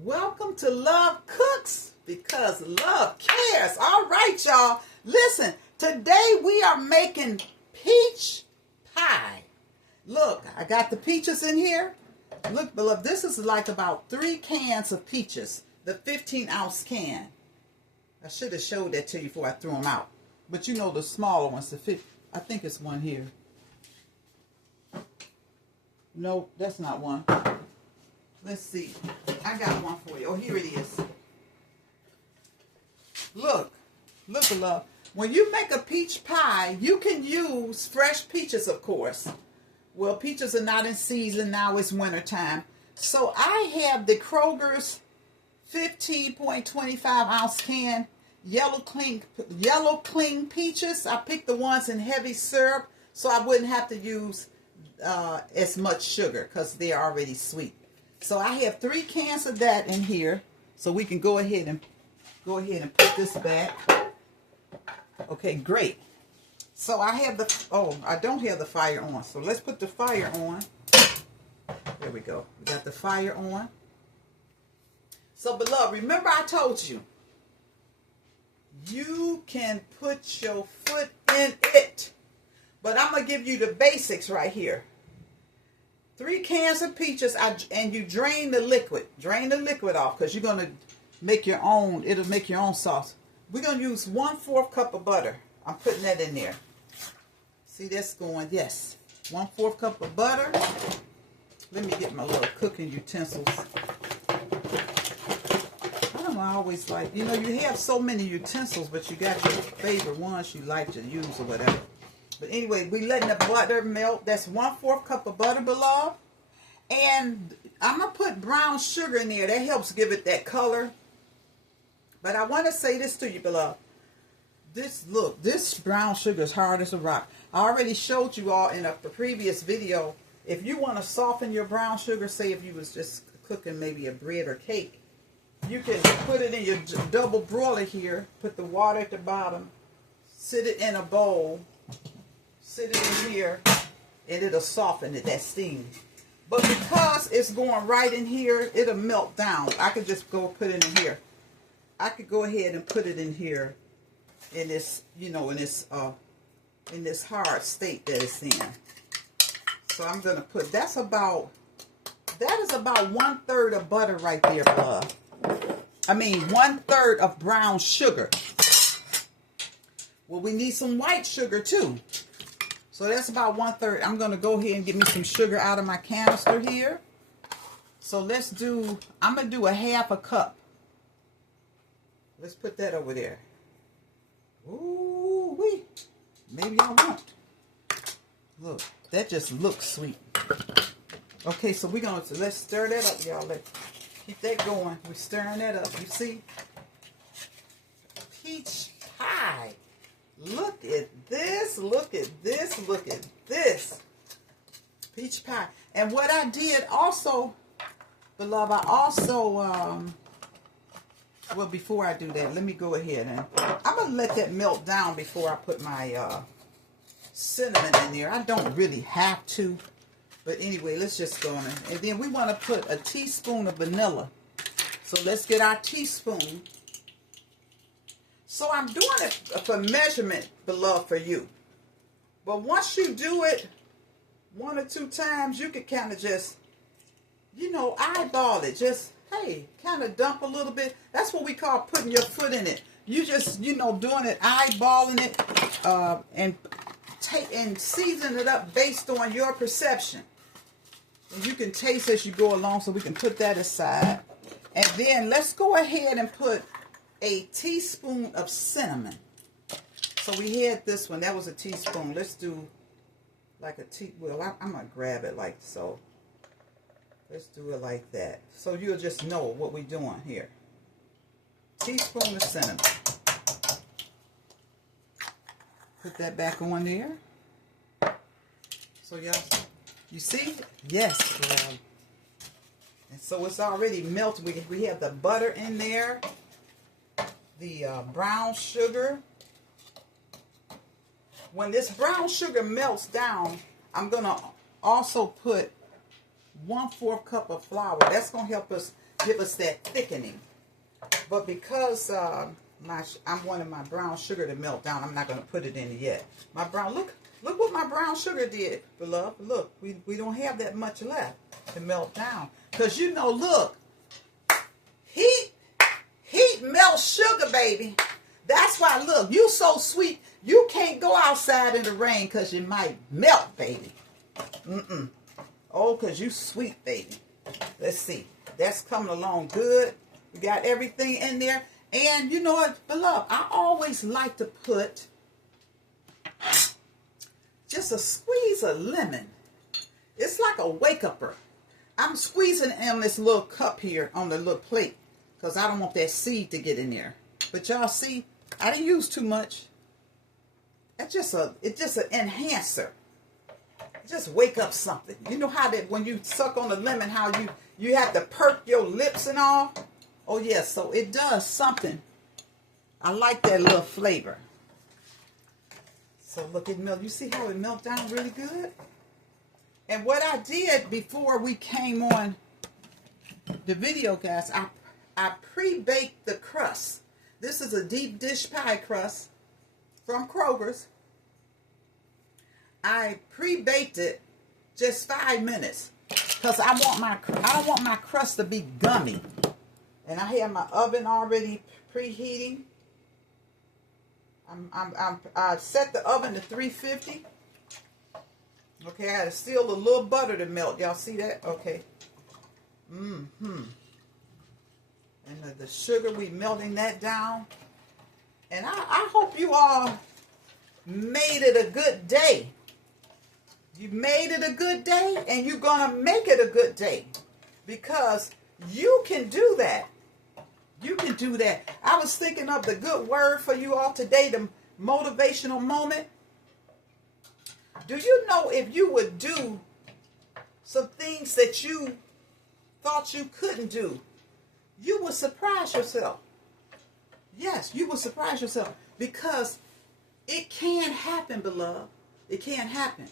Welcome to Love Cooks because love cares. All right, y'all. Listen, today we are making peach pie. Look, I got the peaches in here. Look, beloved, this is like about 3 cans of peaches, the 15-ounce can. I should have showed that to you before I threw them out. But you know the smaller ones, I think it's one here. No, that's not one. Let's see. I got one for you. Oh, here it is. Look, love. When you make a peach pie, you can use fresh peaches, of course. Well, peaches are not in season now. It's wintertime. So I have the Kroger's 15.25 ounce can yellow clean peaches. I picked the ones in heavy syrup so I wouldn't have to use as much sugar because they're already sweet. So I have 3 cans of that in here, so we can go ahead and put this back. Okay, great. So I have I don't have the fire on. So let's put the fire on. There we go. We got the fire on. So beloved, remember I told you, you can put your foot in it. But I'm going to give you the basics right here. 3 cans of peaches, and you drain the liquid. Drain the liquid off because you're going to make your own. It'll make your own sauce. We're going to use 1/4 cup of butter. I'm putting that in there. See, that's going, yes. 1/4 cup of butter. Let me get my little cooking utensils. I don't know, I always like, you have so many utensils, but you got your favorite ones you like to use or whatever. But anyway, we letting the butter melt. That's 1/4 cup of butter, beloved. And I'm going to put brown sugar in there. That helps give it that color. But I want to say this to you, beloved. This brown sugar is hard as a rock. I already showed you all in a previous video. If you want to soften your brown sugar, say if you was just cooking maybe a bread or cake, you can put it in your double broiler here. Put the water at the bottom. Sit it in a bowl. Sit it in here, and it'll soften it, that steam. But because it's going right in here, it'll melt down. I could just go put it in here. I could go ahead and put it in here in this, in this hard state that it's in. So I'm gonna put, that is about 1/3 of butter right there, beloved. I mean 1/3 of brown sugar. Well, we need some white sugar too. So that's about 1/3. I'm going to go ahead and get me some sugar out of my canister here. So I'm going to do a 1/2 cup. Let's put that over there. Ooh wee. Maybe I won't. Look, that just looks sweet. Okay, so let's stir that up, y'all. Let's keep that going. We're stirring that up. You see? Peach pie. Look at this, look at this, look at this. Peach pie. And what I did also, beloved, well, before I do that, let me go ahead and, I'm going to let that melt down before I put my cinnamon in there. I don't really have to, but anyway, let's just go on. And then we want to put a teaspoon of vanilla. So let's get our teaspoon. So I'm doing it for measurement, beloved, for you. But once you do it 1 or 2 times, you can kind of just, eyeball it. Just, hey, kind of dump a little bit. That's what we call putting your foot in it. You just, doing it, eyeballing it, and season it up based on your perception. And you can taste as you go along, so we can put that aside. And then let's go ahead and put a teaspoon of cinnamon. So we had this one. That was a teaspoon. Let's do like I'm going to grab it like so. Let's do it like that. So you'll just know what we're doing here. Teaspoon of cinnamon. Put that back on there. So y'all, you see? Yes. And so it's already melted. We have the butter in there. The brown sugar. When this brown sugar melts down, I'm going to also put 1/4 cup of flour. That's going to help us give us that thickening. But because I'm wanting my brown sugar to melt down, I'm not going to put it in yet. My brown, look what my brown sugar did, beloved. Look, we don't have that much left to melt down. Because you know, look, heat melts sugar, baby. That's why, look, you so sweet, you can't go outside in the rain because you might melt, baby. Oh, because you sweet, baby. Let's see. That's coming along good. We got everything in there. And you know what, beloved, I always like to put just a squeeze of lemon. It's like a wake-upper. I'm squeezing on this little cup here on the little plate because I don't want that seed to get in there. But y'all see, I didn't use too much. It's just an enhancer. Just wake up something. You know how that when you suck on the lemon, how you have to perk your lips and all? Oh yes, so it does something. I like that little flavor. So look, it melt. You see how it melt down really good? And what I did before we came on the video, guys, I pre-baked the crust. This is a deep dish pie crust from Kroger's. I pre-baked it just 5 minutes because I don't want my crust to be gummy. And I have my oven already preheating. I set the oven to 350. Okay, I had to steal a little butter to melt. Y'all see that? Okay. And the sugar, we melting that down. And I hope you all made it a good day. You made it a good day, and you're going to make it a good day. Because you can do that. You can do that. I was thinking of the good word for you all today, the motivational moment. Do you know if you would do some things that you thought you couldn't do, you would surprise yourself. Yes, you would surprise yourself because it can happen, beloved. It can happen.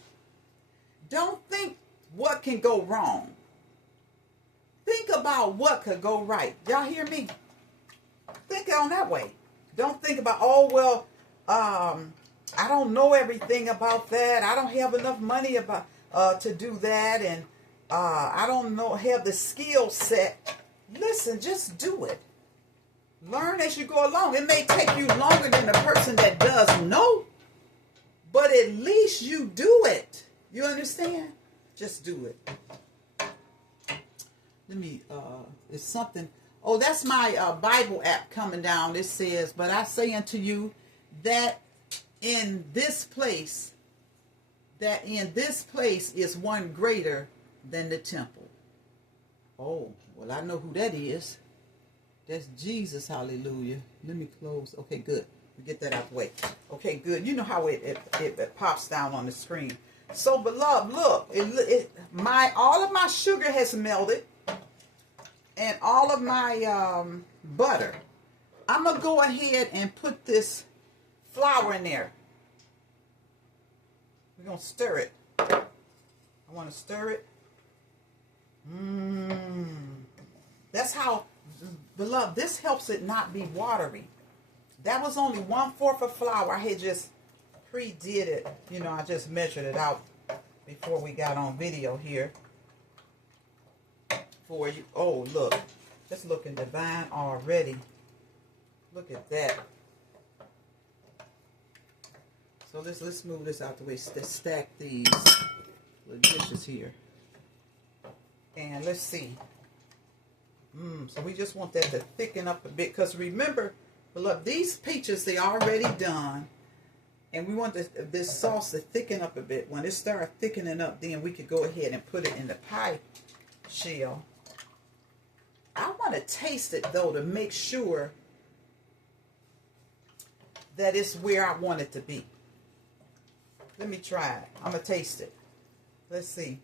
Don't think what can go wrong. Think about what could go right. Y'all hear me? Think on that way. Don't think about, oh, well, I don't know everything about that. I don't have enough money to do that. And I don't have the skill set. Listen, just do it. Learn as you go along. It may take you longer than the person that does know, but at least you do it. You understand? Just do it. Let me, it's something. Oh, that's my Bible app coming down. It says, but I say unto you that in this place is one greater than the temple. Oh, well, I know who that is. That's Jesus, hallelujah. Let me close. Okay, good. We get that out the way. Okay, good. You know how it pops down on the screen. So, beloved, look, all of my sugar has melted, and all of my butter. I'm gonna go ahead and put this flour in there. We're gonna stir it. I want to stir it. That's how, beloved, this helps it not be watery. That was only 1/4 of flour. I had just pre-did it. You know, I just measured it out before we got on video here for you. Oh, look. It's looking divine already. Look at that. So let's move this out the way. Let's stack these little dishes here. And let's see. So we just want that to thicken up a bit. Because remember, beloved, these peaches, they already done. And we want this sauce to thicken up a bit. When it starts thickening up, then we could go ahead and put it in the pie shell. I want to taste it, though, to make sure that it's where I want it to be. Let me try it. I'm going to taste it. Let's see.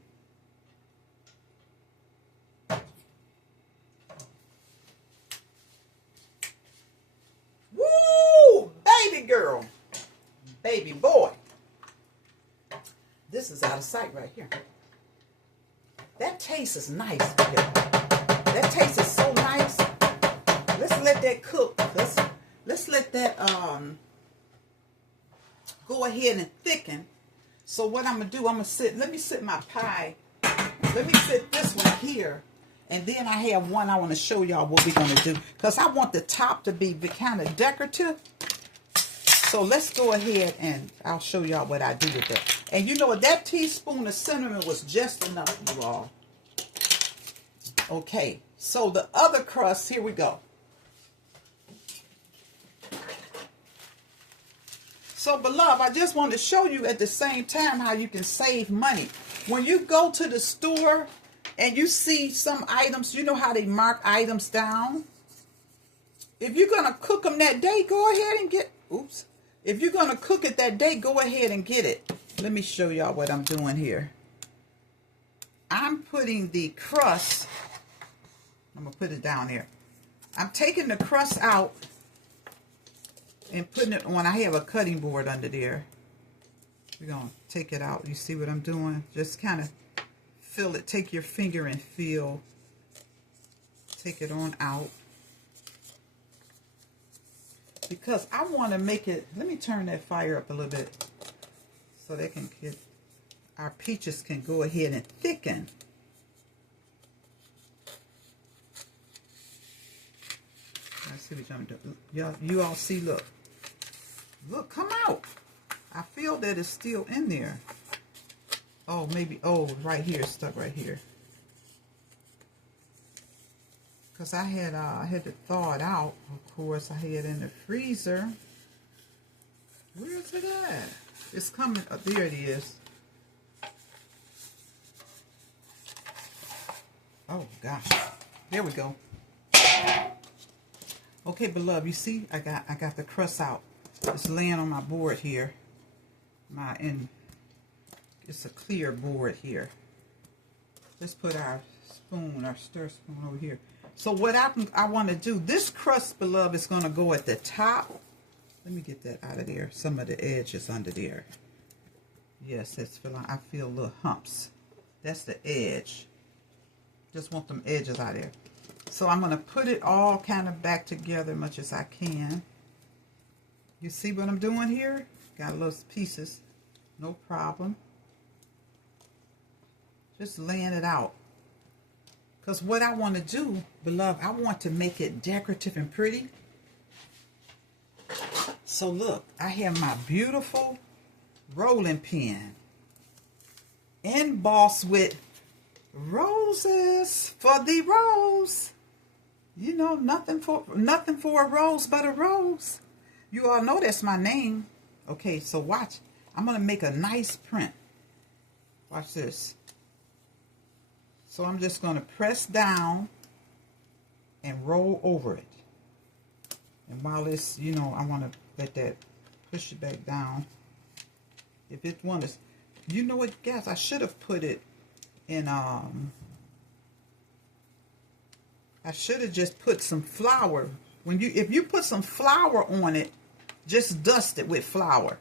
Woo! Baby girl. Baby boy. This is out of sight right here. That taste is nice. That taste is so nice. that cook. Let's let that go ahead and thicken. So what I'm gonna do, let me sit my pie. Let me sit this one here. And then I have one I want to show y'all what we're going to do. Because I want the top to be kind of decorative. So let's go ahead and I'll show y'all what I do with that. And you know what? That teaspoon of cinnamon was just enough, you all. Okay. So the other crust, here we go. So, beloved, I just want to show you at the same time how you can save money. When you go to the store and you see some items, you know how they mark items down? If you're going to cook them that day, go ahead and get, If you're going to cook it that day, go ahead and get it. Let me show y'all what I'm doing here. I'm putting the crust, I'm going to put it down there. I'm taking the crust out and putting it on. I have a cutting board under there. We're going to take it out. You see what I'm doing? Just kind of feel it. Take your finger and feel. Take it on out. Because I want to make it, let me turn that fire up a little bit so they can get, our peaches can go ahead and thicken. Let's see what I'm doing. You all see, look. Look, come out. I feel that it's still in there. Oh, maybe, right here, stuck right here. Because I had to thaw it out. Of course, I had it in the freezer. Where is it at? It's coming. Oh, there it is. Oh, gosh. There we go. Okay, beloved, you see, I got the crust out. It's laying on my board here. It's a clear board here. Let's put our spoon, our stir spoon over here. So what I want to do, this crust, beloved, is going to go at the top. Let me get that out of there. Some of the edges under there. Yes, I feel little humps. That's the edge. Just want them edges out there. So I'm going to put it all kind of back together as much as I can. You see what I'm doing here? Got little pieces. No problem. Just laying it out. Because what I want to do, beloved, I want to make it decorative and pretty. So look, I have my beautiful rolling pin. Embossed with roses for the rose. You know, nothing for a rose but a rose. You all know that's my name. Okay, so watch. I'm going to make a nice print. Watch this. So I'm just going to press down and roll over it. And while it's, you know, I want to let that push it back down. If it wants, you know what, guys, I should have put it in, I should have just put some flour. If you put some flour on it, just dust it with flour,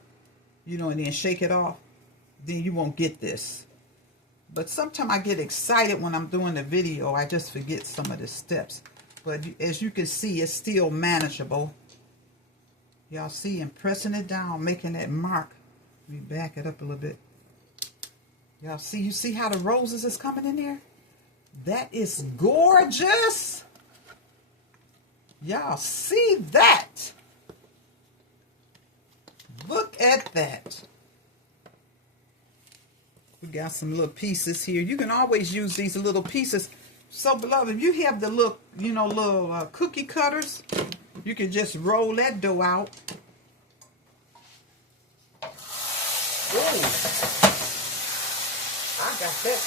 you know, and then shake it off, then you won't get this. But sometimes I get excited when I'm doing the video. I just forget some of the steps. But as you can see, it's still manageable. Y'all see, I'm pressing it down, making that mark. Let me back it up a little bit. Y'all see, you see how the roses is coming in there? That is gorgeous. Y'all see that? Look at that. We got some little pieces here. You can always use these little pieces. So, beloved, if you have the little, you know, little cookie cutters, you can just roll that dough out. Ooh, I got that.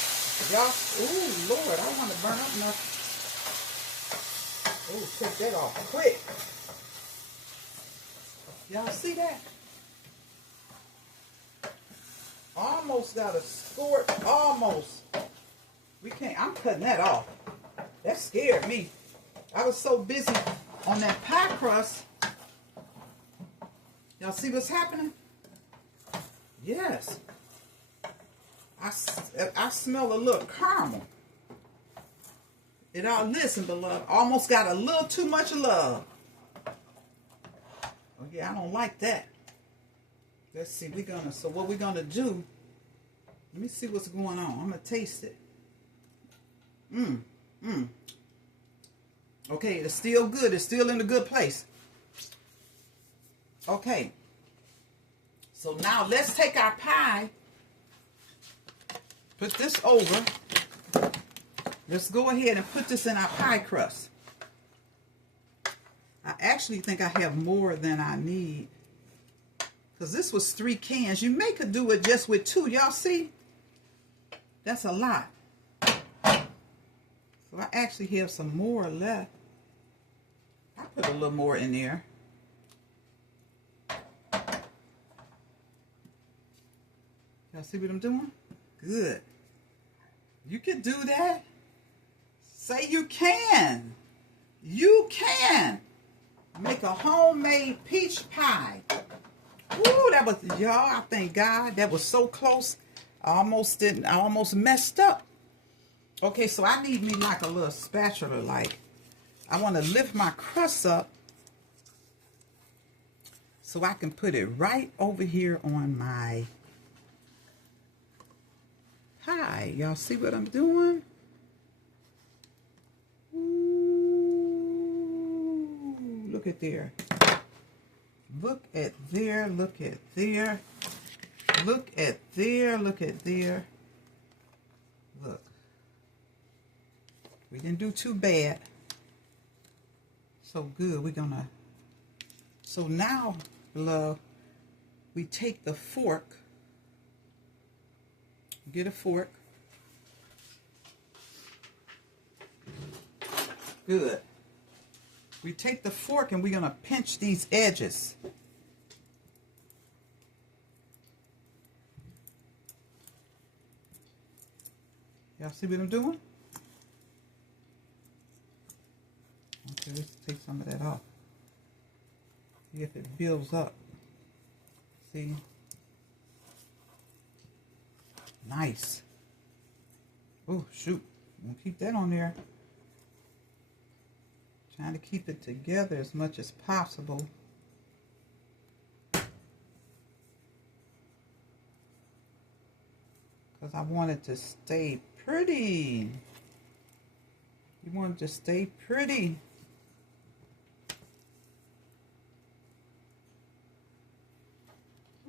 Y'all, ooh, Lord, I want to burn up nothing. Ooh, take that off quick. Y'all see that? Almost got a scorch, almost. We can't, I'm cutting that off. That scared me. I was so busy on that pie crust. Y'all see what's happening? Yes. I smell a little caramel. It all, listen, beloved, almost got a little too much love. Oh yeah, I don't like that. Let's see, so what we're gonna do, let me see what's going on. I'm gonna taste it. Okay, it's still good. It's still in a good place. Okay. So now let's take our pie, put this over. Let's go ahead and put this in our pie crust. I actually think I have more than I need, because this was 3 cans. You may could do it just with 2. Y'all see? That's a lot. So I actually have some more left. I put a little more in there. Y'all see what I'm doing? Good. You can do that. Say you can. You can make a homemade peach pie. Ooh, that was, y'all, I thank God. That was so close. I almost messed up. Okay, so I need me like a little spatula. Like, I want to lift my crust up so I can put it right over here on my pie. Y'all see what I'm doing? Ooh, look at there. Look at there. Look at there. Look at there. Look at there. Look. We didn't do too bad. So good. So now, love, we take the fork. Get a fork. Good. We take the fork and we're going to pinch these edges. Y'all see what I'm doing? Okay, let's take some of that off. See if it builds up. See? Nice. Oh, shoot. We'll keep that on there. Trying to keep it together as much as possible. Because I want it to stay pretty. You want it to stay pretty.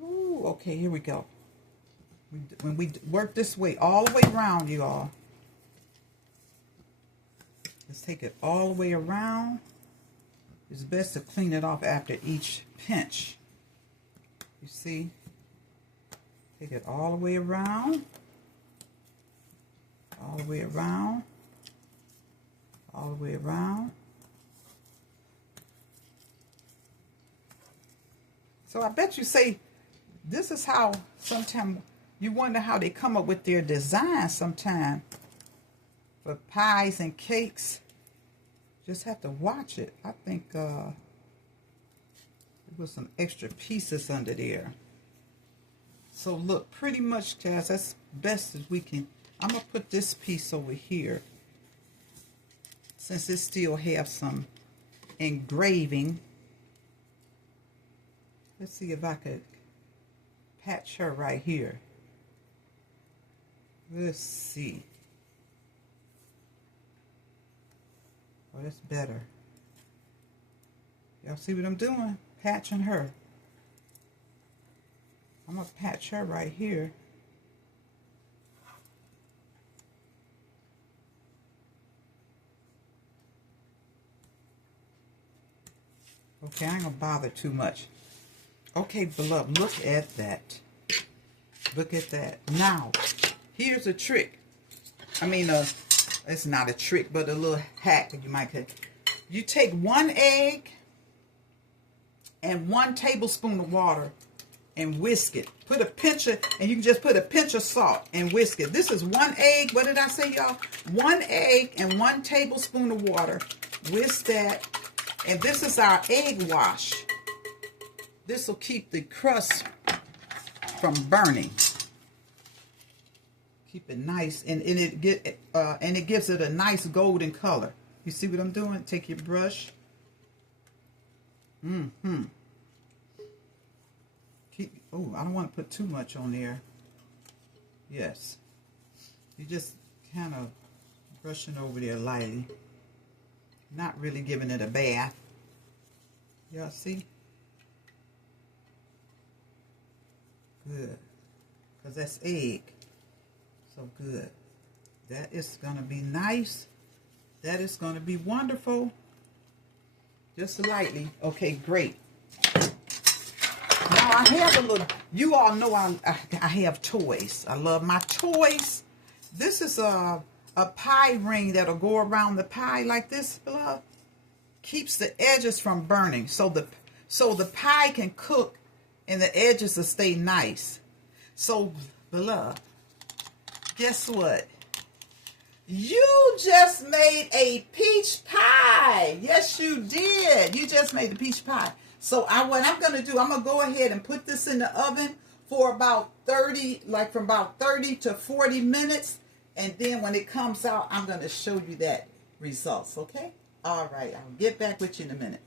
Ooh, okay, here we go. When we work this way, all the way around, you all. Let's take it all the way around. It's best to clean it off after each pinch. You see? Take it all the way around. All the way around. All the way around. So I bet you say, this is how sometimes you wonder how they come up with their design sometimes for pies and cakes. Just have to watch it. I think there was some extra pieces under there. So look, pretty much, guys, that's best as we can. I'm going to put this piece over here, since it still has some engraving. Let's see if I could patch her right here. Let's see. Oh, that's better. Y'all see what I'm doing? Patching her. I'm going to patch her right here. Okay, I ain't going to bother too much. Okay, beloved, look at that. Look at that. Now, here's a trick. I mean, it's not a trick, but a little hack that you might have. You take 1 egg and 1 tablespoon of water and whisk it. Put a pinch of, and you can just put a pinch of salt and whisk it. This is 1 egg. What did I say, y'all? 1 egg and 1 tablespoon of water. Whisk that. And this is our egg wash. This will keep the crust from burning. Keep it nice, and it gives it a nice golden color. You see what I'm doing? Take your brush. Oh, I don't want to put too much on there. Yes. You just kind of brushing over there lightly. Not really giving it a bath. Y'all see? Good. Because that's egg. So good. That is going to be nice. That is going to be wonderful. Just lightly. Okay, great. Now I have a little, you all know I have toys. I love my toys. This is a pie ring that'll go around the pie like this, beloved. Keeps the edges from burning, so the pie can cook and the edges will stay nice. So, beloved, guess what? You just made a peach pie. Yes, you did. You just made the peach pie. So what I'm going to do, I'm going to go ahead and put this in the oven for about 30, like from about 30 to 40 minutes. And then when it comes out, I'm going to show you that results, okay? All right, I'll get back with you in a minute.